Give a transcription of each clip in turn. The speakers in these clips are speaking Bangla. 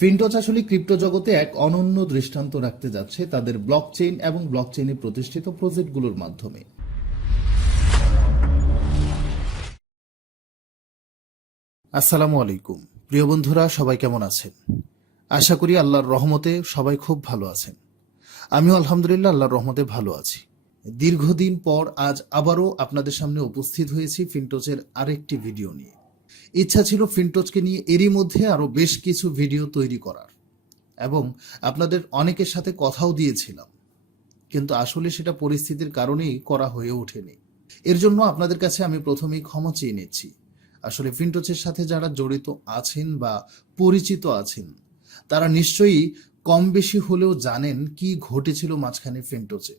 ফিনটচ আসলে ক্রিপ্টো জগতে এক অনন্য দৃষ্টান্ত রাখতে যাচ্ছে তাদের ব্লকচেইন এবং ব্লকচেইনে প্রতিষ্ঠিত প্রজেক্টগুলোর মাধ্যমে। আসসালামু আলাইকুম প্রিয় বন্ধুরা, সবাই কেমন আছেন? আশা করি আল্লাহর রহমতে সবাই খুব ভালো আছেন। আমিও আলহামদুলিল্লাহ আল্লাহর রহমতে ভালো আছি। দীর্ঘদিন পর আজ আবারও আপনাদের সামনে উপস্থিত হয়েছি ফিনটচের আরেকটি ভিডিও নিয়ে। ইচ্ছা ছিল ফিনটচকে নিয়ে এরই মধ্যে আরো বেশ কিছু ভিডিও তৈরি করার এবং আপনাদের অনেকের সাথে কথাও দিয়েছিলাম, কিন্তু আসলে সেটা পরিস্থিতির কারণেই করা হয়ে ওঠেনি। এর জন্য আপনাদের কাছে আমি প্রথমেই ক্ষমা চেয়ে নিচ্ছি। আসলে ফিনটচের সাথে যারা জড়িত আছেন বা পরিচিত আছেন তারা নিশ্চয়ই কম বেশি হলেও জানেন কি ঘটেছিল মাঝখানে ফিনটচে।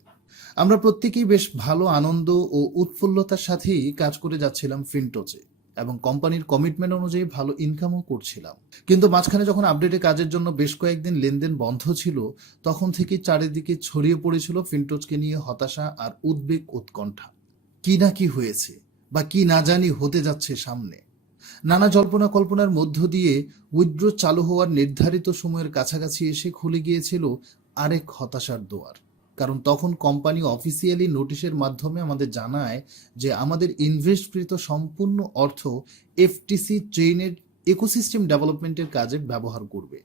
আমরা প্রত্যেকেই বেশ ভালো আনন্দ ও উৎফুল্লতার সাথেই কাজ করে যাচ্ছিলাম ফিনটচে এবং কোম্পানির কমিটমেন্ট অনুযায়ী ভালো ইনকামও করছিলাম। কিন্তু মাঝখানে যখন আপডেটে কাজের জন্য বেশ কয়েকদিন লেনদেন বন্ধ ছিল, তখন থেকে চারিদিকে ছড়িয়ে পড়েছিল ফিনটচকে নিয়ে হতাশা আর উদ্বেগ উৎকণ্ঠা। কি না কি হয়েছে বা কি না জানি হতে যাচ্ছে সামনে, নানা জল্পনা কল্পনার মধ্য দিয়ে উইথড্র চালু হওয়ার নির্ধারিত সময়ের কাছাকাছি এসে খুলে গিয়েছিল আরেক হতাশার দুয়ার। কারণ তখন কোম্পানি অফিসিয়ালি নোটিশের মাধ্যমে আমাদের জানায় যে আমাদের ইনভেস্টকৃত সম্পূর্ণ অর্থ এফটিসি চেইনের ইকোসিস্টেম ডেভেলপমেন্টের কাজে ব্যবহার করবে।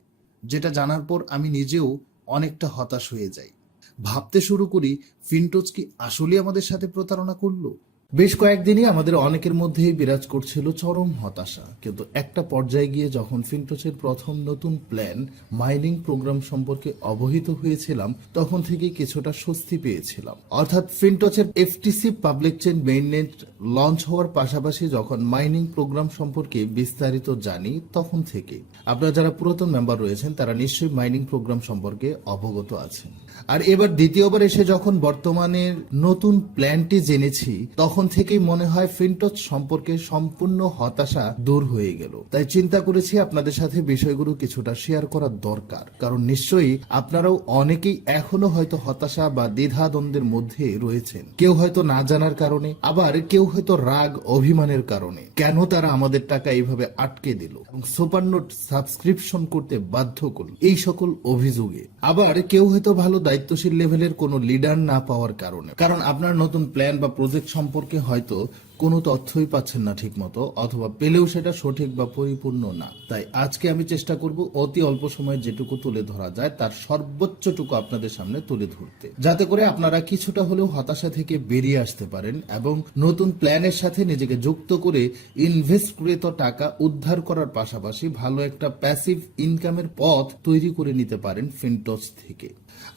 যেটা জানার পর আমি নিজেও অনেকটা হতাশ হয়ে যাই। ভাবতে শুরু করি, ফিনটচ কি আসলে আমাদের সাথে প্রতারণা করলো? বেশ কয়েকদিনই আমাদের অনেকের মধ্যেই বিরাজ করছিল চরম হতাশা। কিন্তু একটা পর্যায়ে গিয়ে যখন ফিনটচের প্রথম নতুন প্ল্যান মাইনিং প্রোগ্রাম সম্পর্কে অবহিত হয়েছিলাম, তখন থেকে কিছুটা স্বস্তি পেয়েছিলাম। অর্থাৎ ফিনটচের FTC public chain mainnet launch হওয়ার পাশাপাশি যখন মাইনিং প্রোগ্রাম সম্পর্কে বিস্তারিত জানি, তখন থেকে আপনারা যারা পুরাতন মেম্বার রয়েছেন তারা নিশ্চয়ই মাইনিং প্রোগ্রাম সম্পর্কে অবগত আছেন। আর এবার দ্বিতীয়বার এসে যখন বর্তমানের নতুন প্ল্যানটি জেনেছি, তখন থেকেই মনে হয় ফিনটচ সম্পর্কে সম্পূর্ণ হতাশা দূর হয়ে গেল। তাই চিন্তা করেছি আপনাদের সাথে বিষয়গুলো কিছুটা শেয়ার করার দরকার, কারণ নিশ্চয়ই আপনারাও অনেকেই এখনো হয়তো হতাশা বা দ্বিধাদ্বন্দ্বের মধ্যে রয়েছেন। কেউ হয়তো না জানার কারণে, আবার কেউ হয়তো রাগ অভিমানের কারণে কেন তারা আমাদের টাকা এইভাবে আটকে দিল এবং সুপার নোট সাবস্ক্রিপশন করতে বাধ্য করল, এই সকল অভিযোগে। আবার কেউ হয়তো ভালো দায়িত্বশীল লেভেলের কোনো লিডার না পাওয়ার কারণে, কারণ আপনার নতুন প্ল্যান বা প্রজেক্ট সম্পর্কে হয়তো কোনো তথ্যই পাচ্ছেন না ঠিক মতো, অথবা পেলেও সেটা সঠিক বা পরিপূর্ণ না। তাই আজকে আমি চেষ্টা করব অতি অল্প সময়ে যেটুকু তুলে ধরা যায় তার সর্বোচ্চটুকু আপনাদের সামনে তুলে ধরতে, যাতে করে আপনারা কিছুটা হলেও হতাশা থেকে বেরিয়ে আসতে পারেন এবং নতুন প্ল্যানের সাথে নিজেকে যুক্ত করে ইনভেস্টকৃত টাকা উদ্ধার করার পাশাপাশি ভালো একটা প্যাসিভ ইনকামের পথ তৈরি করে নিতে পারেন ফিনটচ থেকে।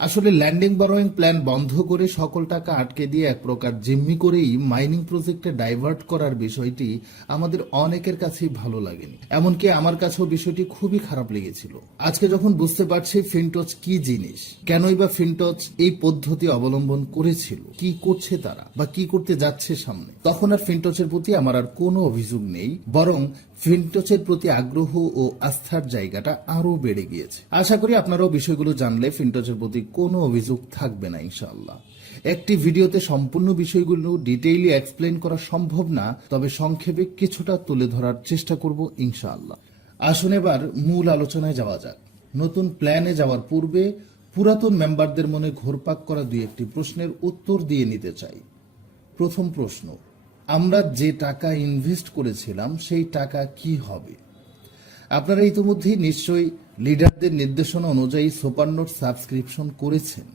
আসলে ল্যান্ডিং বরোয়িং প্ল্যান বন্ধ করে সকল টাকা আটকে দিয়ে এক প্রকার জিম্মি করেই মাইনিং প্রজেক্টে ডাইভার্ট করার বিষয়টি আমাদের অনেকের কাছেই ভালো লাগেনি। এমনকি আমার কাছেও বিষয়টি খুবই খারাপ লেগেছিল। আজকে যখন বুঝতে পারছি ফিনটচ কি জিনিস, কেনই বা ফিনটচ এই পদ্ধতি অবলম্বন করেছিল, কি করছে তারা বা কি করতে যাচ্ছে সামনে, তখন আর ফিনটচের প্রতি আমার আর কোনো অভিযোগ নেই, বরং ফিনটচের প্রতি আগ্রহ ও আস্থার জায়গাটা আরো বেড়ে গিয়েছে। আশা করি আপনারাও বিষয়গুলো জানলে ফিনটচের প্রতি কোনো অভিযোগ থাকবে না ইনশাআল্লাহ। একটি ভিডিওতে সম্পূর্ণ বিষয়গুলো ডিটেইলি এক্সপ্লেন করা সম্ভব না, তবে সংক্ষেপে কিছুটা তুলে ধরার চেষ্টা করব ইনশাআল্লাহ। আসুন এবার মূল আলোচনায় যাওয়া যাক। নতুন প্ল্যানে যাওয়ার পূর্বে পুরাতন মেম্বারদের মনে ঘোরপাক করা দুই একটি প্রশ্নের উত্তর দিয়ে নিতে চাই। প্রথম প্রশ্ন, আমরা যে টাকা ইনভেস্ট করেছিলাম সেই টাকা কি হবে? আপনারা ইতিমধ্যেই নিশ্চয়ই লিডারদের নির্দেশনা অনুযায়ী সুপার নোট সাবস্ক্রিপশন করেছেন।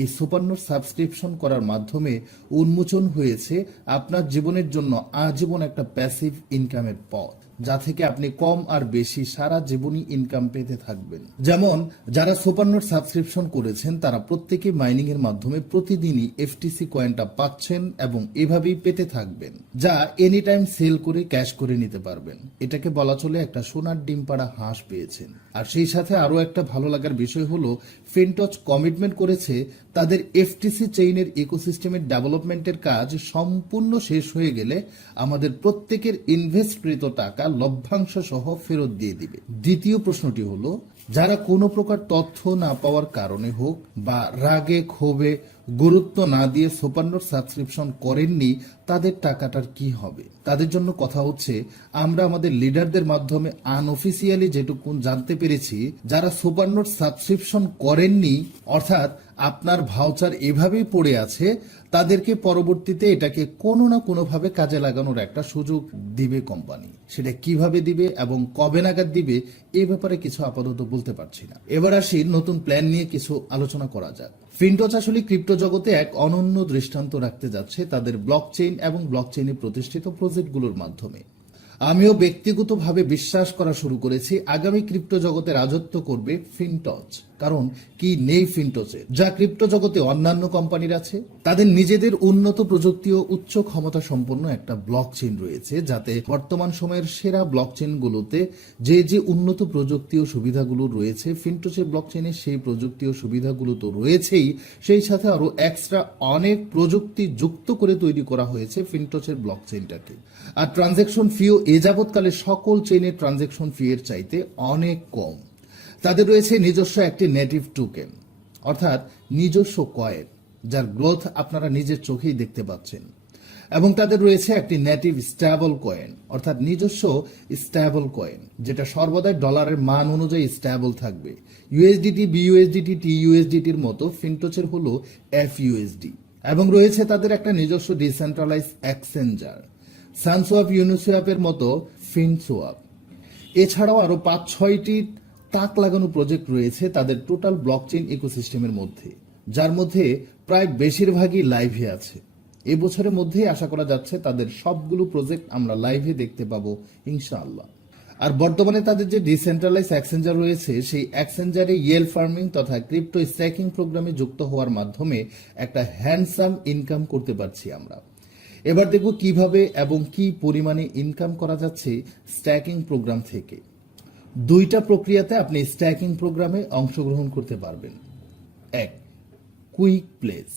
এই সুপার নোট সাবস্ক্রিপশন করার মাধ্যমে উন্মোচন হয়েছে আপনার জীবনের জন্য আজীবন একটা প্যাসিভ ইনকামের পথ, যা থেকে আপনি কম আর বেশি সারা জীবনই ইনকাম পেতে থাকবেন। যেমন যারা সুপার নোট সাবস্ক্রিপশন করেছেন তারা প্রত্যেকে মাইনিং এর মাধ্যমে প্রতিদিনই এফটিসি কয়েনটা পাচ্ছেন এবং এভাবেই পেতে থাকবেন, যা এনি টাইম সেল করে ক্যাশ করে নিতে পারবেন। এটাকে বলা চলে একটা সোনার ডিম পাড়া হাঁস পেয়েছেন। আর সেই সাথে আরো একটা ভালো লাগার বিষয় হলো ফিনটচ কমিটমেন্ট করেছে তাদের এফটিসি চেইনের ইকোসিস্টেমের ডেভেলপমেন্টের কাজ সম্পূর্ণ শেষ হয়ে গেলে আমাদের প্রত্যেকের ইনভেস্টকৃত টাকা লভ্যাংশ সহ ফেরত দিয়ে দিবে। দ্বিতীয় প্রশ্নটি হলো, যারা কোনো প্রকার তথ্য না পাওয়ার কারণে হোক বা রাগে ক্ষোভে গুরুত্ব না দিয়ে সুপার নোট সাবস্ক্রিপশন করেননি, তাদের টাকাটার কি হবে? তাদের জন্য কথা হচ্ছে, আমরা আমাদের লিডারদের মাধ্যমে আনঅফিসিয়ালি যেটুকু জানতে পেরেছি, যারা সুপারনোট সাবস্ক্রিপশন করেননি, অর্থাৎ আপনার ভাউচার এভাবেই পড়ে আছে, তাদেরকে পরবর্তীতে এটাকে কোনো না কোনোভাবে কাজে লাগানোর একটা সুযোগ দিবে কোম্পানি। সেটা কিভাবে দিবে এবং কবে নাগাদ দিবে এ ব্যাপারে কিছু আপাতত বলতে পারছি না। এবার আসি নতুন প্ল্যান নিয়ে কিছু আলোচনা করা যাক। ফিনটচ আসলে ক্রিপ্টো জগতে এক অনন্য দৃষ্টান্ত রাখতে যাচ্ছে তাদের ব্লকচেইন এবং ব্লকচেইনে প্রতিষ্ঠিত প্রজেক্টগুলোর মাধ্যমে। আমিও ব্যক্তিগতভাবে বিশ্বাস করা শুরু করেছি আগামী ক্রিপ্টো জগতে রাজত্ব করবে ফিনটচ। কারণ কি নেই ফিনটচে, যা ক্রিপ্টো জগতে অন্যান্য কোম্পানির আছে? তাদের নিজেদের উন্নত প্রযুক্তি ও উচ্চ ক্ষমতা সম্পন্ন একটা ব্লকচেইন রয়েছে, যাতে বর্তমান সময়ের সেরা ব্লকচেইনগুলোতে যে উন্নত প্রযুক্তি ও সুবিধাগুলো রয়েছে, ফিনটচের ব্লকচেইনে সেই প্রযুক্তি ও সুবিধাগুলো তো রয়েছেই, সেই সাথে আরো এক্সট্রা অনেক প্রযুক্তি যুক্ত করে তৈরি করা হয়েছে ফিনটচের ব্লকচেইনটাকে। আর ট্রানজ্যাকশন ফিও এ যাবৎকালে সকল চেইনের ট্রানজ্যাকশন ফি এর চাইতে অনেক কম। তাদের রয়েছে নিজস্ব একটি নেটিভ টোকেন, অর্থাৎ নিজস্ব কয়েন, যার গ্রোথ আপনারা নিজের চোখেই দেখতে পাচ্ছেন। এবং তাদের রয়েছে একটি নেটিভ স্ট্যাবল কয়েন, অর্থাৎ নিজস্ব স্ট্যাবল কয়েন, যেটা সর্বদাই ডলারের মান অনুযায়ী স্ট্যাবল থাকবে। ইউএসডিটি, বিইউএসডিটি, টিইউএসডিটির মতো ফিনটচের হলো এফইউএসডি। এবং রয়েছে তাদের একটা নিজস্ব ডিসেন্ট্রালাইজ এক্সচেঞ্জার, সানসোয়াপ, ইউনিসোয়াপের মতো ফিনসোয়াপ। এছাড়াও আরো 5-6টি তাক লাগানো প্রজেক্ট রয়েছে তাদের টোটাল ব্লকচেইন ইকোসিস্টেমের মধ্যে, যার মধ্যে প্রায় বেশিরভাগই লাইভে আছে। এবছরের মধ্যেই আশা করা যাচ্ছে তাদের সবগুলো প্রজেক্ট আমরা লাইভে দেখতে পাবো ইনশাআল্লাহ। আর বর্তমানে তাদের যে ডিসেন্ট্রালাইজ এক্সচেঞ্জার রয়েছে, সেই এক্সচেঞ্জারে ইয়েল ফার্মিং তথা ক্রিপ্টো স্ট্যাকিং প্রোগ্রামে যুক্ত হওয়ার মাধ্যমে একটা হ্যান্ডসাম ইনকাম করতে পারছি আমরা। এবার দেখব কিভাবে এবং কি পরিমাণে ইনকাম করা যাচ্ছে স্ট্যাকিং প্রোগ্রাম থেকে। 2টা প্রক্রিয়াতে আপনি স্ট্যাকিং প্রোগ্রামে অংশগ্রহণ করতে পারবেন। 1, কুইক প্লেস,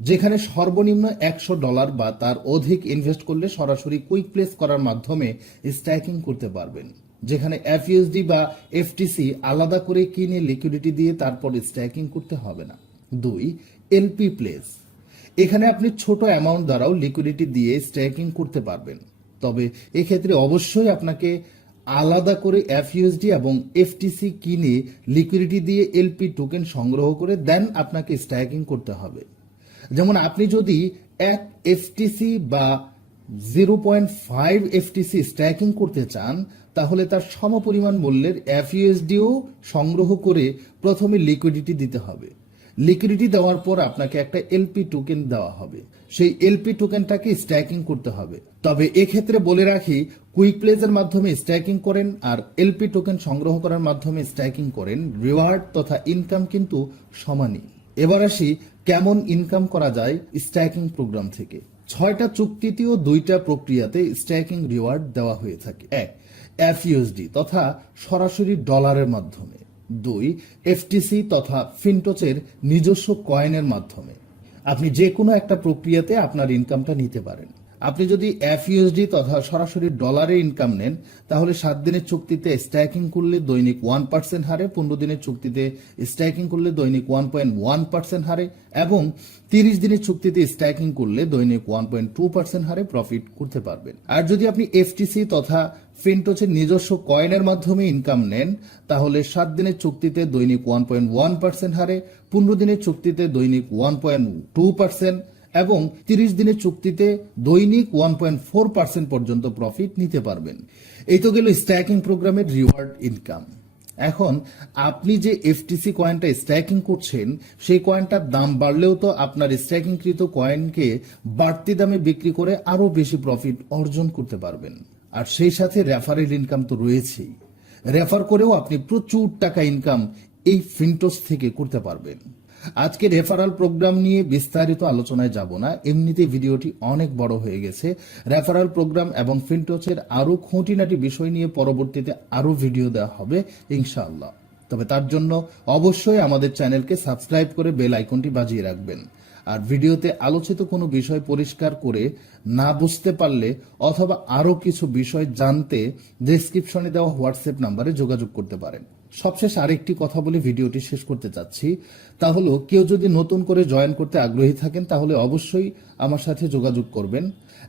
যেখানে সর্বনিম্ন $100 বা তার অধিক ইনভেস্ট করলে সরাসরি কুইক প্লেস করার মাধ্যমে স্ট্যাকিং করতে পারবেন, যেখানে এফইউএসডি বা এফটিসি আলাদা করে কিনে লিকুইডিটি দিয়ে তারপর স্ট্যাকিং করতে হবে না। 2, এলপি প্লেস, এখানে আপনি ছোট অ্যামাউন্ট দ্বারাও লিকুইডিটি দিয়ে স্ট্যাকিং করতে পারবেন, তবে এক্ষেত্রে অবশ্যই আপনাকে আলাদা করে এফইউএসডি এবং এফটিসি কিনে লিকুইডিটি দিয়ে এলপি টোকেন সংগ্রহ করে দেন আপনাকে স্ট্যাকিং করতে হবে। যেমন আপনি যদি 1 এফটিসি বা 0.5 এফটিসি স্ট্যাকিং করতে চান, তাহলে তার সমপরিমাণ মূল্যের এফইউএসডিও সংগ্রহ করে প্রথমে লিকুইডিটি দিতে হবে। লিকুইডিটি দেওয়ার পর আপনাকে একটা এলপি টোকেন দেওয়া হবে, সেই এলপি টোকেনটাকে স্ট্যাকিং করতে হবে। তবে এক্ষেত্রে বলে রাখি, কুইক প্লেজের মাধ্যমে স্ট্যাকিং করেন আর এলপি টোকেন সংগ্রহ করার মাধ্যমে স্ট্যাকিং করেন, রিওয়ার্ড তথা ইনকাম কিন্তু সমানই। এবার আসি কেমন ইনকাম করা যায় স্ট্যাকিং প্রোগ্রাম থেকে। 6টা চুক্তিতে ও 2টা প্রক্রিয়াতে স্ট্যাকিং রিওয়ার্ড দেওয়া হয়ে থাকে। 1, এফইউএসডি তথা সরাসরি ডলারের মাধ্যমে। 2, এফটিসি তথা ফিনটচের নিজস্ব কয়েনের মাধ্যমে। আপনি যে কোনো একটা প্রক্রিয়াতে আপনার ইনকামটা নিতে পারেন। আপনি যদি এফইউএসডি তথা সরাসরি ডলারে ইনকাম নেন, তাহলে 7 দিনের চুক্তিতে স্ট্যাকিং করলে দৈনিক 1% হারে, 15 দিনের চুক্তিতে স্ট্যাকিং করলে দৈনিক 1.1% হারে এবং 30 দিনের চুক্তিতে স্ট্যাকিং করলে দৈনিক 1.2% হারে প্রফিট করতে পারবেন। আর যদি আপনি এফটিসি তথা ফিনটচের নিজস্ব কয়েনের মাধ্যমে ইনকাম নেন, তাহলে 7 দিনের চুক্তিতে দৈনিক 1.1% হারে, 15 দিনের চুক্তিতে দৈনিক 1.2% এবং 30 দিনের চুক্তিতে দৈনিক 1.4% পর্যন্ত প্রফিট নিতে পারবেন। এই তো গেল স্ট্যাকিং প্রোগ্রামের রিওয়ার্ড ইনকাম। এখন আপনি যে এফটিসি কয়েনটা স্ট্যাকিং করছেন, সেই কয়েনটার দাম বাড়লেও তো আপনার স্ট্যাকিংকৃত কয়েনকে বাড়তি দামে বিক্রি করে আরো বেশি প্রফিট অর্জন করতে পারবেন। আর সেই সাথে রেফারেল ইনকাম তো রয়েছেই। রেফার করেও আপনি প্রচুর টাকা ইনকাম এই ফিনটচ থেকে করতে পারবেন। আজকে রেফারাল প্রোগ্রাম নিয়ে বিস্তারিত আলোচনায় যাব না, এমনিতে ভিডিওটি অনেক বড় হয়ে গেছে। রেফারাল প্রোগ্রাম এবং ফিনটচের আরো খুঁটিনাটি বিষয় নিয়ে পরবর্তীতে আরো ভিডিও দেওয়া হবে ইনশাআল্লাহ। তবে তার জন্য অবশ্যই আমাদের চ্যানেলকে সাবস্ক্রাইব করে বেল আইকনটি বাজিয়ে রাখবেন। আর ভিডিওতে আলোচিত কোনো বিষয় পরিষ্কার করে না বুঝতে পারলে অথবা আরো কিছু বিষয় জানতে ডেসক্রিপশনে দেওয়া হোয়াটসঅ্যাপ নাম্বারে যোগাযোগ করতে পারেন। সবশেষ আরেকটি কথা বলে ভিডিওটি শেষ করতে চাচ্ছি, তা হলো কেউ যদি নতুন করে জয়েন করতে আগ্রহী থাকেন তাহলে অবশ্যই আমার সাথে যোগাযোগ করবেন,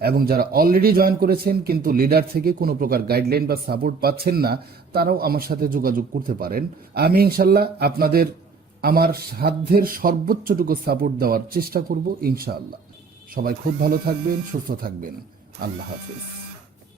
এবং যারা অলরেডি জয়েন করেছেন কিন্তু লিডার থেকে কোনো প্রকার গাইডলাইন বা সাপোর্ট পাচ্ছেন না, তারাও আমার সাথে যোগাযোগ করতে পারেন। আমি ইনশাল্লাহ আপনাদের আমার সাধ্যের সর্বোচ্চটুকু সাপোর্ট দেওয়ার চেষ্টা করব ইনশাআল্লাহ। সবাই খুব ভালো থাকবেন, সুস্থ থাকবেন। আল্লাহ হাফেজ।